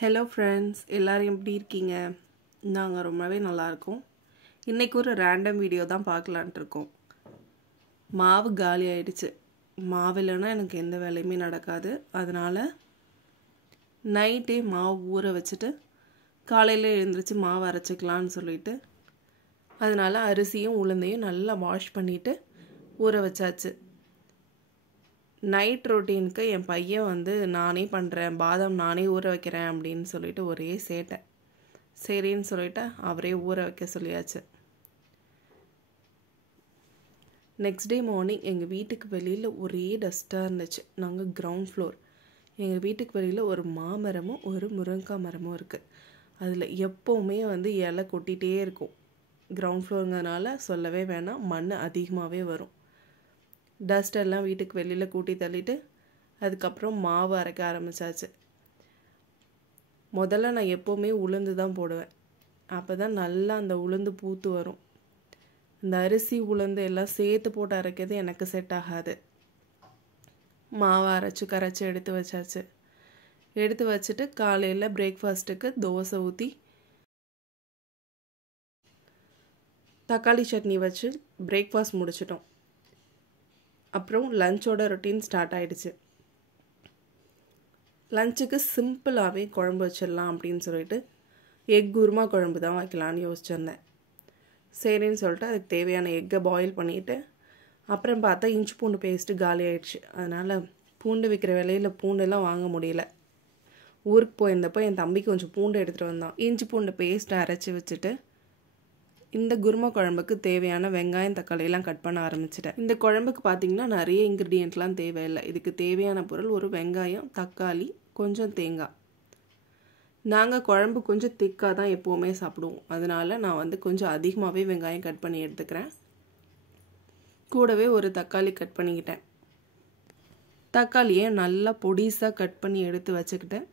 Hello friends, எல்லோரும் எப்படி இருக்கீங்க? நாங்கள் ரொம்பவே நல்லாயிருக்கோம். இன்றைக்கி ஒரு ரேண்டம் வீடியோ தான் பார்க்கலான்ட்டு இருக்கோம். மாவு காலி ஆயிடுச்சு. மாவு இல்லைன்னா எனக்கு எந்த வேலையுமே நடக்காது. அதனால் நைட்டே மாவு ஊற வச்சுட்டு காலையில் எழுந்திரிச்சு மாவு அரைச்சிக்கலான்னு சொல்லிட்டு அதனால் அரிசியும் உளுந்தையும் நல்லா வாஷ் பண்ணிவிட்டு ஊற வச்சாச்சு. நைட் ரொட்டீனுக்கு என் பையன் நானே பண்ணுறேன், பாதாம் நானே ஊற வைக்கிறேன் அப்படின்னு சொல்லிட்டு ஒரே சேட்டை. சரின்னு சொல்லிட்டு அவரே ஊற வைக்க சொல்லியாச்சு. நெக்ஸ்ட் டே மார்னிங் எங்கள் வீட்டுக்கு வெளியில் ஒரே டஸ்ட்டாக இருந்துச்சு. நாங்கள் கிரவுண்ட் ஃப்ளோர். எங்கள் வீட்டுக்கு வெளியில் ஒரு மாமரமும் ஒரு முருங்கைக்காய் மரமும் இருக்குது. அதில் எப்போவுமே இலை கொட்டிகிட்டே இருக்கும். கிரவுண்ட் ஃப்ளோருங்கிறதுனால சொல்லவே வேணாம், மண் அதிகமாகவே வரும். டஸ்டெல்லாம் வீட்டுக்கு வெளியில் கூட்டி தள்ளிட்டு அதுக்கப்புறம் மாவு அரைக்க ஆரம்பித்தாச்சு. முதல்ல நான் எப்போவுமே உளுந்து தான் போடுவேன். அப்போ தான் நல்லா அந்த உளுந்து பூத்து வரும். இந்த அரிசி உளுந்து எல்லாம் சேர்த்து போட்டு அரைக்கிறது எனக்கு செட் ஆகாது. மாவை அரைச்சி கரைச்சி எடுத்து வச்சாச்சு. எடுத்து வச்சுட்டு காலையில் பிரேக்ஃபாஸ்ட்டுக்கு தோசை ஊற்றி தக்காளி சட்னி வச்சு பிரேக்ஃபாஸ்ட் முடிச்சிட்டோம். அப்புறம் லஞ்சோட ரொட்டீன் ஸ்டார்ட் ஆகிடுச்சு. லஞ்சுக்கு சிம்பிளாகவே குழம்பு வச்சிடலாம் அப்படின்னு சொல்லிட்டு எக் குருமா குழம்பு தான் வைக்கலான்னு யோசிச்சிருந்தேன். சரின்னு சொல்லிட்டு அதுக்கு தேவையான எக்கை பாயில் பண்ணிவிட்டு அப்புறம் பார்த்தா இஞ்சி பூண்டு பேஸ்ட்டு காலி ஆகிடுச்சு. அதனால் பூண்டு விற்கிற விலையில் பூண்டெல்லாம் வாங்க முடியல. ஊருக்கு போயிருந்தப்போ என் தம்பிக்கு கொஞ்சம் பூண்டு எடுத்துகிட்டு வந்தான். இஞ்சி பூண்டு பேஸ்ட்டை அரைச்சி வச்சுட்டு இந்த குருமா குழம்புக்கு தேவையான வெங்காயம் தக்காளியெல்லாம் கட் பண்ண ஆரம்பிச்சிட்டேன். இந்த குழம்புக்கு பார்த்திங்கன்னா நிறைய இன்க்ரீடியண்ட்லாம் தேவையில்லை. இதுக்கு தேவையான பொருள் ஒரு வெங்காயம், தக்காளி, கொஞ்சம் தேங்காய். நாங்கள் குழம்பு கொஞ்சம் திக்காக தான் எப்போவுமே சாப்பிடுவோம். அதனால் நான் கொஞ்சம் அதிகமாகவே வெங்காயம் கட் பண்ணி எடுத்துக்கிறேன். கூடவே ஒரு தக்காளி கட் பண்ணிக்கிட்டேன். தக்காளியை நல்லா பொடிசாக கட் பண்ணி எடுத்து வச்சுக்கிட்டேன்.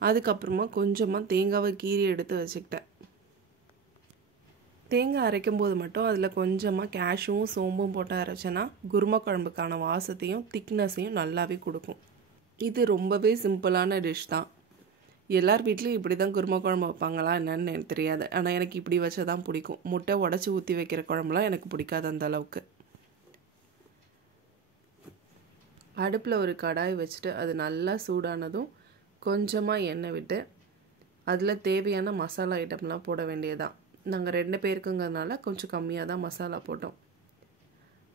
அதுக்கப்புறமா கொஞ்சமாக தேங்காவை கீறி எடுத்து வச்சுக்கிட்டேன். தேங்காய் அரைக்கும் போது மட்டும் அதில் கொஞ்சமாக கேஷ்யூவும் சோம்பும் போட்டு அரைச்சேன்னா குருமா குழம்புக்கான வாசத்தையும் திக்னஸையும் நல்லாவே கொடுக்கும். இது ரொம்பவே சிம்பிளான டிஷ் தான். எல்லார் வீட்லேயும் இப்படி தான் குருமா குழம்பு வைப்பாங்களா என்னன்னு எனக்கு தெரியாது. ஆனால் எனக்கு இப்படி வச்சா தான் பிடிக்கும். முட்டை உடச்சி ஊற்றி வைக்கிற குழம்புலாம் எனக்கு பிடிக்காது அந்த அளவுக்கு. அடுப்பில் ஒரு கடாய் வச்சுட்டு அது நல்லா சூடானதும் கொஞ்சமாக எண்ணெய் விட்டு அதில் தேவையான மசாலா ஐட்டம்லாம் போட வேண்டியதான். நாங்கள் 2 பேருக்குங்கிறதுனால கொஞ்சம் கம்மியாக தான் மசாலா போட்டோம்.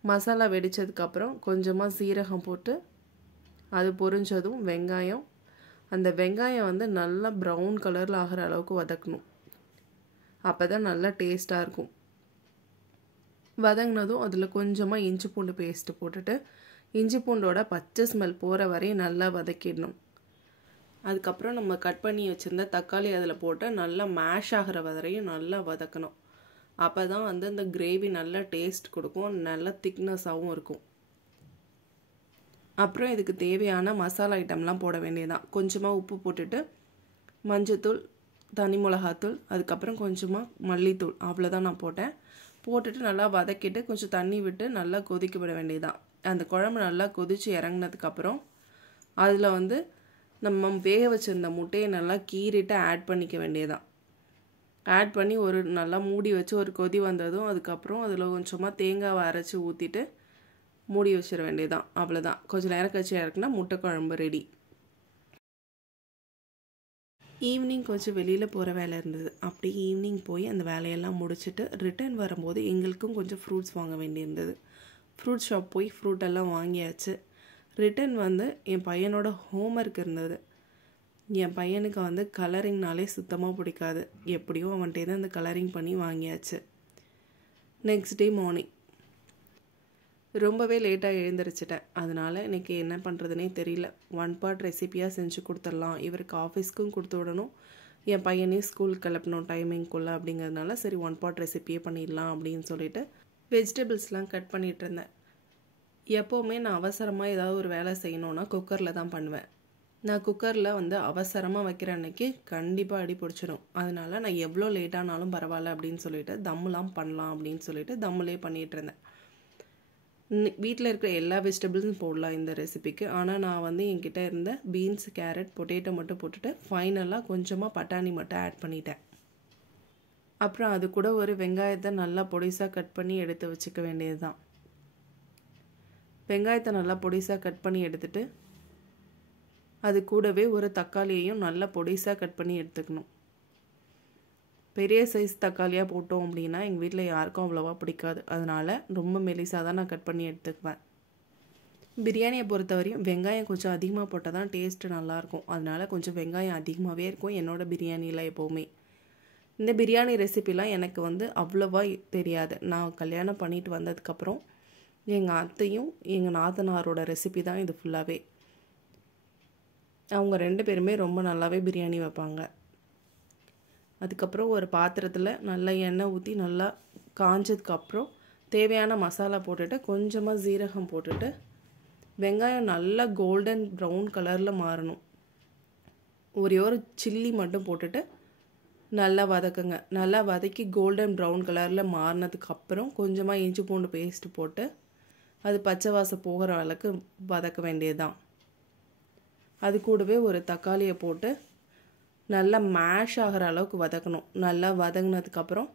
மசாலா வெடித்ததுக்கப்புறம் கொஞ்சமாக சீரகம் போட்டு அது பொரிஞ்சதும் வெங்காயம். அந்த வெங்காயம் நல்லா ப்ரௌன் கலரில் ஆகிற அளவுக்கு வதக்கணும். அப்போ தான் நல்லா டேஸ்ட்டாக இருக்கும். வதங்கினதும் அதில் கொஞ்சமாக இஞ்சி பூண்டு பேஸ்ட்டு போட்டுட்டு இஞ்சி பூண்டோட பச்சை ஸ்மெல் போகிற வரையும் நல்லா வதக்கிடணும். அதுக்கப்புறம் நம்ம கட் பண்ணி வச்சுருந்த தக்காளி அதில் போட்டு நல்லா மேஷ் ஆகிற வரையும் நல்லா வதக்கணும். அப்போ தான் இந்த கிரேவி நல்லா டேஸ்ட் கொடுக்கும், நல்லா திக்னஸாகவும் இருக்கும். அப்புறம் இதுக்கு தேவையான மசாலா ஐட்டம்லாம் போட வேண்டியதான். கொஞ்சமாக உப்பு போட்டுட்டு மஞ்சத்தூள், தனி மிளகாத்தூள், அதுக்கப்புறம் கொஞ்சமாக மல்லித்தூள், அவ்வளோதான் நான் போட்டேன். போட்டுட்டு நல்லா வதக்கிட்டு கொஞ்சம் தண்ணி விட்டு நல்லா கொதிக்க விட வேண்டியதான். அந்த குழம்பு நல்லா கொதித்து இறங்கினதுக்கப்புறம் அதில் நம்ம வேக வச்சுருந்த முட்டையை நல்லா கீறிட்டு ஆட் பண்ணிக்க வேண்டியதான். ஆட் பண்ணி ஒரு நல்லா மூடி வச்சு ஒரு கொதி வந்ததும் அதுக்கப்புறம் அதில் கொஞ்சமாக தேங்காவை அரைச்சி ஊற்றிட்டு மூடி வச்சிட வேண்டியதான். அவ்வளோதான். கொஞ்சம் நேரம் கழிச்சு இறக்குனா முட்டை குழம்பு ரெடி. ஈவினிங் கொஞ்சம் வெளியில் போகிற வேலை இருந்தது. அப்படி ஈவினிங் போய் அந்த வேலையெல்லாம் முடிச்சுட்டு ரிட்டர்ன் வரும்போது எங்களுக்கும் கொஞ்சம் ஃப்ரூட்ஸ் வாங்க வேண்டியிருந்தது. ஃப்ரூட் ஷாப் போய் ஃப்ரூட்டெல்லாம் வாங்கியாச்சு. ரிட்டன் என் பையனோட ஹோம்ஒர்க் இருந்தது. என் பையனுக்கு கலரிங்னாலே சுத்தமாக பிடிக்காது. எப்படியோ அவன்கிட்ட அந்த கலரிங் பண்ணி வாங்கியாச்சு. நெக்ஸ்ட் டே மார்னிங் ரொம்பவே லேட்டாக எழுந்திரிச்சிட்டேன். அதனால் இன்றைக்கி என்ன பண்ணுறதுனே தெரியல. 1 பார்ட் ரெசிப்பியாக செஞ்சு கொடுத்துடலாம். இவருக்கு ஆஃபீஸ்க்கும் கொடுத்து விடணும், என் பையனையும் ஸ்கூல் கிளப்பணும் டைமிங்குள்ளே. அப்படிங்கிறதுனால சரி 1 பார்ட் ரெசிப்பியே பண்ணிடலாம் அப்படின்னு சொல்லிட்டு வெஜிடபிள்ஸ்லாம் கட் பண்ணிகிட்டு இருந்தேன். எப்போவுமே நான் அவசரமாக ஏதாவது ஒரு வேலை செய்யணுன்னா குக்கரில் தான் பண்ணுவேன். நான் குக்கரில் அவசரமாக வைக்கிற அன்னைக்கு கண்டிப்பாக அடி பிடிச்சிடும். அதனால் நான் எவ்வளோ லேட்டானாலும் பரவாயில்ல அப்படின்னு சொல்லிட்டு தம்முலாம் பண்ணலாம் அப்படின்னு சொல்லிட்டு தம்முலே பண்ணிகிட்டு இருந்தேன். வீட்டில் இருக்கிற எல்லா வெஜிடபிள்ஸும் போடலாம் இந்த ரெசிபிக்கு. ஆனால் நான் வந்து என்கிட்ட இருந்த பீன்ஸ், கேரட், பொட்டேட்டோ மட்டும் போட்டுட்டு ஃபைனலாக கொஞ்சமாக பட்டாணி மட்டும் ஆட் பண்ணிட்டேன். அப்புறம் அது கூட ஒரு வெங்காயத்தை நல்லா பொடிசாக கட் பண்ணி எடுத்து வச்சுக்க வேண்டியது தான். வெங்காயத்தை நல்லா பொடிசாக கட் பண்ணி எடுத்துட்டு அது கூடவே ஒரு தக்காளியையும் நல்லா பொடிசாக கட் பண்ணி எடுத்துக்கணும். பெரிய சைஸ் தக்காளியாக போட்டோம் அப்படின்னா எங்கள் வீட்டில் யாருக்கும் அவ்வளோவா பிடிக்காது. அதனால் ரொம்ப மெலிசாக தான் நான் கட் பண்ணி எடுத்துக்குவேன். பிரியாணியை பொறுத்தவரையும் வெங்காயம் கொஞ்சம் அதிகமாக போட்டால் தான் டேஸ்ட்டு நல்லாயிருக்கும். அதனால் கொஞ்சம் வெங்காயம் அதிகமாகவே இருக்கும் என்னோடய பிரியாணியில் எப்போவுமே. இந்த பிரியாணி ரெசிபிலாம் எனக்கு வந்து அவ்வளோவா தெரியாது. நான் கல்யாணம் பண்ணிட்டு வந்ததுக்கப்புறம் எங்கள் அத்தையும் எங்கள் நாத்தனாரோட ரெசிபி தான் இது ஃபுல்லாகவே. அவங்க 2 பேருமே ரொம்ப நல்லாவே பிரியாணி வைப்பாங்க. அதுக்கப்புறம் ஒரு பாத்திரத்தில் நல்லா எண்ணெய் ஊற்றி நல்லா காஞ்சதுக்கப்புறம் தேவையான மசாலா போட்டுட்டு கொஞ்சமாக ஜீரகம் போட்டுட்டு வெங்காயம் நல்லா கோல்டன் ப்ரௌன் கலரில் மாறணும். ஒரே ஒரு சில்லி மட்டும் போட்டுட்டு நல்லா வதக்குங்க. நல்லா வதக்கி கோல்டன் ப்ரௌன் கலரில் மாறினதுக்கப்புறம் கொஞ்சமாக இஞ்சி பூண்டு பேஸ்ட்டு போட்டு அது பச்சை வாசம் போகிற அளவுக்கு வதக்க வேண்டியதுதான். அது கூடவே ஒரு தக்காளியை போட்டு நல்லா மேஷ் ஆகிற அளவுக்கு வதக்கணும். நல்லா வதங்கினதுக்கப்புறம்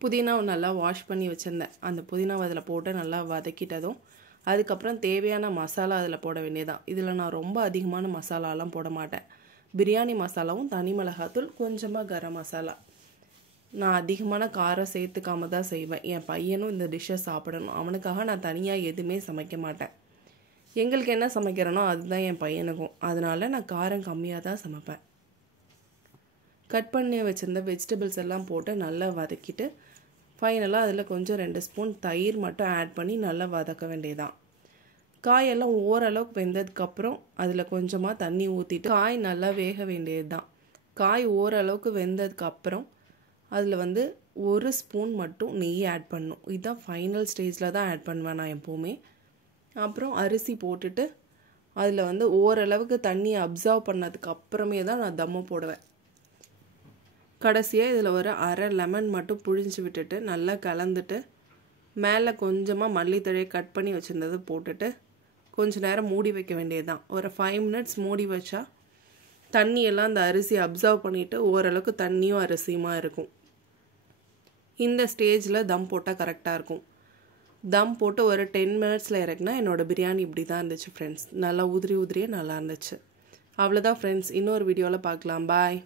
புதினா நல்லா வாஷ் பண்ணி வச்சுருந்தேன். அந்த புதினாவை அதில் போட்டு நல்லா வதக்கிட்டதும் அதுக்கப்புறம் தேவையான மசாலா அதில் போட வேண்டியதான். இதில் நான் ரொம்ப அதிகமான மசாலாலாம் போட மாட்டேன். பிரியாணி மசாலாவும் தனி மிளகாத்தூள் கொஞ்சமாக கரம் மசாலா. நான் அதிகமான காரம் சேர்த்துக்காம தான் செய்வேன். என் பையனும் இந்த டிஷ்ஷை சாப்பிடணும். அவனுக்காக நான் தனியாக எதுவுமே சமைக்க மாட்டேன். எங்களுக்கு என்ன சமைக்கிறேனோ அதுதான் என் பையனுக்கும். அதனால் நான் காரம் கம்மியாக தான் சமைப்பேன். கட் பண்ணி வச்சுருந்த வெஜிடபிள்ஸ் எல்லாம் போட்டு நல்லா வதக்கிட்டு ஃபைனலாக அதில் கொஞ்சம் 2 ஸ்பூன் தயிர் மட்டும் ஆட் பண்ணி நல்லா வதக்க வேண்டியதான். காயெல்லாம் ஓரளவுக்கு வெந்ததுக்கப்புறம் அதில் கொஞ்சமாக தண்ணி ஊற்றிட்டு காய் நல்லா வேக வேண்டியது தான். காய் ஓரளவுக்கு வெந்ததுக்கப்புறம் அதில் வந்து 1 ஸ்பூன் மட்டும் நெய் ஆட் பண்ணணும். இதுதான் ஃபைனல் ஸ்டேஜில் தான் ஆட் பண்ணுவேன் நான் எப்போவுமே. அப்புறம் அரிசி போட்டுட்டு அதில் வந்து ஓரளவுக்கு தண்ணியை அப்சர்வ் பண்ணதுக்கு அப்புறமே தான் நான் தம்மு போடுவேன். கடைசியாக இதில் ஒரு அரை லெமன் மட்டும் புழிஞ்சு விட்டுட்டு நல்லா கலந்துட்டு மேலே கொஞ்சமாக மல்லித்தழையை கட் பண்ணி வச்சுருந்தது போட்டுட்டு கொஞ்சம் நேரம் மூடி வைக்க வேண்டியது தான். ஒரு 5 மினிட்ஸ் மூடி வச்சா தண்ணியெல்லாம் அந்த அரிசி அப்சர்வ் பண்ணிவிட்டு ஓரளவுக்கு தண்ணியும் அரிசியுமா இருக்கும். இந்த ஸ்டேஜில் தம் போட்டால் கரெக்டாக இருக்கும். தம் போட்டு ஒரு 10 மினிட்ஸில் இறக்குனா என்னோடய பிரியாணி இப்படி தான் இருந்துச்சு ஃப்ரெண்ட்ஸ். நல்லா உதிரியாக நல்லா இருந்துச்சு. அவ்வளோதான் ஃப்ரெண்ட்ஸ். இன்னொரு வீடியோவில் பார்க்கலாம். பாய்.